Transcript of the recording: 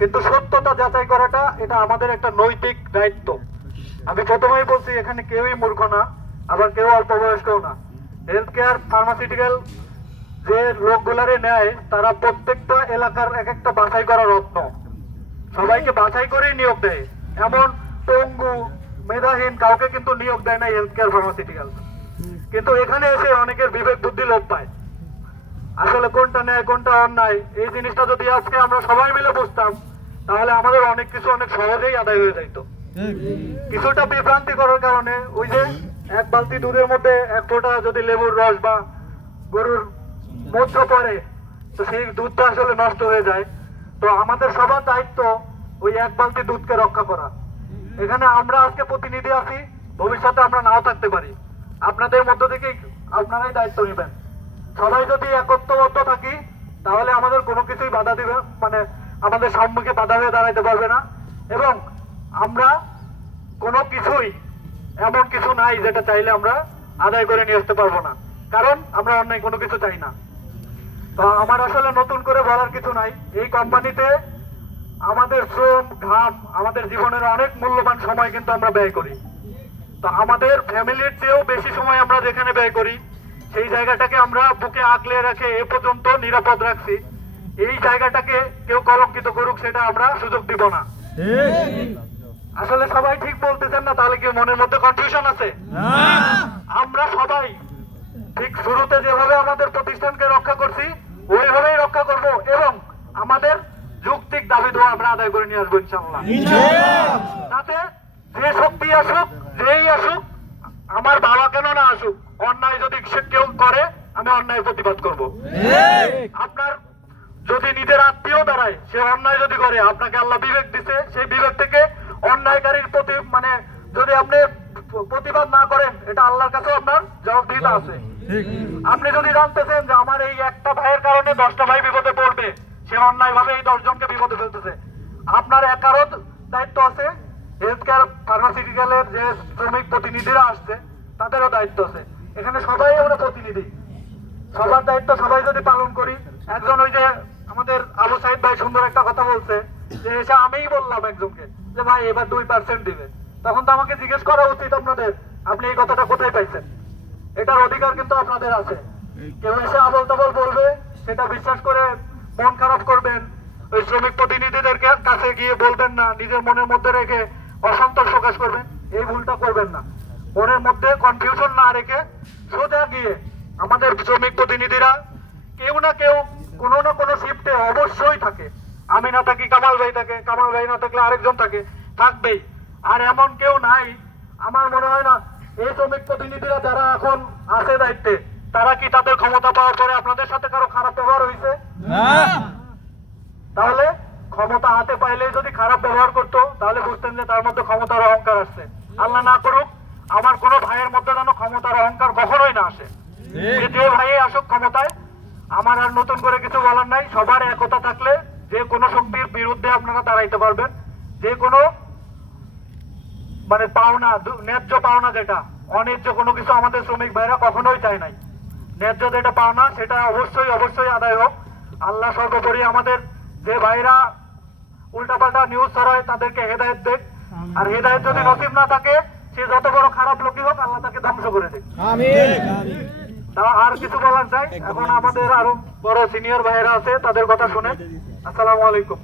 কিন্তু সত্যতা যাচাই করাটা এটা আমাদের একটা নৈতিক দায়িত্ব। আমি প্রথমেই বলছি এখানে কেউই মূর্খ না, আবার কেউ অল্প বয়স্কও না। হেলথ কেয়ার ফার্মাসিউটিক্যাল যে লোকগুলারে নেয় তারা প্রত্যেকটা এলাকার এক একটা বাছাই করা রত্ন, সবাইকে বাছাই করেই নিয়োগ দেয়। এমন পঙ্গু মেধাহীন কাউকে কিন্তু নিয়োগ দেয় না হেলথ কেয়ার ফার্মাসিউটিক্যাল। কিন্তু এখানে এসে অনেকের বিবেক বুদ্ধি লোপ পায়। আসলে কোনটা ন্যায় কোনটা অন্যায় এই জিনিসটা যদি আজকে আমরা সবাই মিলে বুঝতাম, তাহলে আমাদের অনেক কিছু অনেক সহজেই আদায় হয়ে যাইত। কিছুটা বিভ্রান্তি করার কারণে ওই যে এক বালতি দুধের মধ্যে এক ফোঁটা যদি লেবুর রস বা গরুর মধ্য পড়ে, তো সেই দুধটা আসলে নষ্ট হয়ে যায়। তো আমাদের সবার দায়িত্ব ওই এক বালতি দুধকে রক্ষা করা। এখানে আমরা আজকে প্রতিনিধি আছি, ভবিষ্যতে আমরা নাও থাকতে পারি। আপনাদের মধ্য থেকে আপনারাই দায়িত্ব নেবেন। সবাই যদি একত্রবদ্ধ থাকি তাহলে আমাদের কোনো কিছুই বাধা দিবে, মানে আমাদের সম্মুখে বাধা হয়ে দাঁড়াইতে পারবে না। এবং আমরা কোনো কিছুই এমন কিছু নাই যেটা চাইলে আমরা আদায় করে নিয়ে আসতে পারবো না, কারণ আমরা অন্যায় কোনো কিছু চাই না। তো আমার আসলে নতুন করে বলার কিছু নাই। এই কোম্পানিতে আমাদের শ্রম ঘাম আমাদের জীবনের অনেক মূল্যবান সময় কিন্তু আমরা ব্যয় করি। তো আমাদের ফ্যামিলির চেয়েও বেশি সময় আমরা যেখানে ব্যয় করি সেই জায়গাটাকে আমরা বুকে আগলে রেখে এ পর্যন্ত নিরাপদ রাখছি। এই জায়গাটাকে কেউ কলঙ্কিত করুক সেটা আমরা সুযোগ দিব না। আসলে সবাই ঠিক বলতেছেন না, তাহলে কি মনের মধ্যে কনফিউশন আছে? আমরা সবাই ঠিক শুরুতে যেভাবে আমাদের প্রতিষ্ঠানকে রক্ষা করছি ওইভাবেই রক্ষা করব, এবং আমাদের যৌক্তিক দাবি দেওয়া আমরা আদায় করে নিয়ে আসবো ইনশাআল্লাহ। যাতে যে শক্তি আসুক যেই আসুক, আমার বাবা কেন না আসুক, অন্যায় যদি কেউ করে আমি অন্যায় প্রতিবাদ করব। আপনার যদি নিজের আত্মীয় দাঁড়ায় সে অন্যায় যদি করে, আপনাকে আল্লাহ বিবেক দিছে, সেই বিবেক থেকে অন্যায়কারীর প্রতি মানে যদি আপনি প্রতিবাদ না করেন, এটা আল্লাহর কাছে আপনার জবাবদিহিতা আছে। আপনি যদি জানতেছেন যে আমার এই একটা ভাইয়ের কারণে 10টা ভাই বিপদে পড়বে, সে অন্যায় ভাবে এই 10 জনকে বিপদে ফেলতেছে, আপনার একারও দায়িত্ব আছে। হেলথ কেয়ার ফার্মাসিউটিক্যালের যে শ্রমিক প্রতিনিধিরা আসছে তাদেরও দায়িত্ব আছে। এখানে সবাই আমরা প্রতিনিধি, সবার দায়িত্ব সবাই যদি পালন করি। একজন ওই যে আমাদের আবু সাইদ ভাই সুন্দর একটা কথা বলছে যে এসে আমিই বললাম একজনকে যে ভাই এবার 2% দিবে, তখন তো আমাকে জিজ্ঞেস করা উচিত আপনাদের আপনি এই কথাটা কোথায় পাইছেন। এটার অধিকার কিন্তু আপনাদের আছে। কেউ এসে আবল তাবল বলবে সেটা বিশ্বাস করে মন খারাপ করবেন, ওই শ্রমিক প্রতিনিধিদের কাছে গিয়ে বলবেন না, নিজের মনের মধ্যে রেখে অসন্তোষ প্রকাশ করবেন, এই ভুলটা করবেন না। মনের মধ্যে কনফিউশন না রেখে সোজা গিয়ে আমাদের শ্রমিক প্রতিনিধিরা কেউ না কেউ কোনো না কোনো শিফটে অবশ্যই থাকে। আমি না থাকি কামাল ভাই থাকে, কামাল ভাই না থাকলে আরেকজন থাকে, থাকবেই। আর এমন কেউ নাই আমার মনে হয় না এই শ্রমিক প্রতিনিধিরা যারা এখন আছে দায়িত্বে, তারা কি তাদের ক্ষমতা পাওয়ার পরে আপনাদের সাথে কারো খারাপ ব্যবহার হয়েছে? তাহলে ক্ষমতা হাতে পাইলে যদি খারাপ ব্যবহার করতো তাহলে বুঝতেন যে তার মধ্যে ক্ষমতার অহংকার আসছে। আল্লাহ না করুক আমার কোনো ভাইয়ের মধ্যে যেন ক্ষমতার অহংকার কখনোই না আসে। যে ভাই আসুক ক্ষমতায়, আমার আর নতুন করে কিছু বলার নাই। সবার একতা থাকলে যে কোনো শক্তির বিরুদ্ধে আপনারা দাঁড়াইতে পারবেন। যে কোনো মানে পাওনা, ন্যায্য পাওনা যেটা, অন্যায্য কোনো কিছু আমাদের শ্রমিক ভাইরা কখনোই চায় নাই। ন্যায্য যেটা পাওনা সেটা অবশ্যই অবশ্যই আদায় হোক। আল্লাহ সর্বোপরি আমাদের যে ভাইরা উল্টাপাল্টা নিউজ ছড়ায় তাদেরকে হেদায়েত দেখ, আর হেদায়েত যদি নসিব না থাকে সে যত বড় খারাপ লোকই হোক আল্লাহ তাকে ধ্বংস করে দেখ। তা আর কিছু বলার চাই? এখন আমাদের আরো বড় সিনিয়র ভাইয়েরা আছে, তাদের কথা শুনেন। আসসালামু আলাইকুম।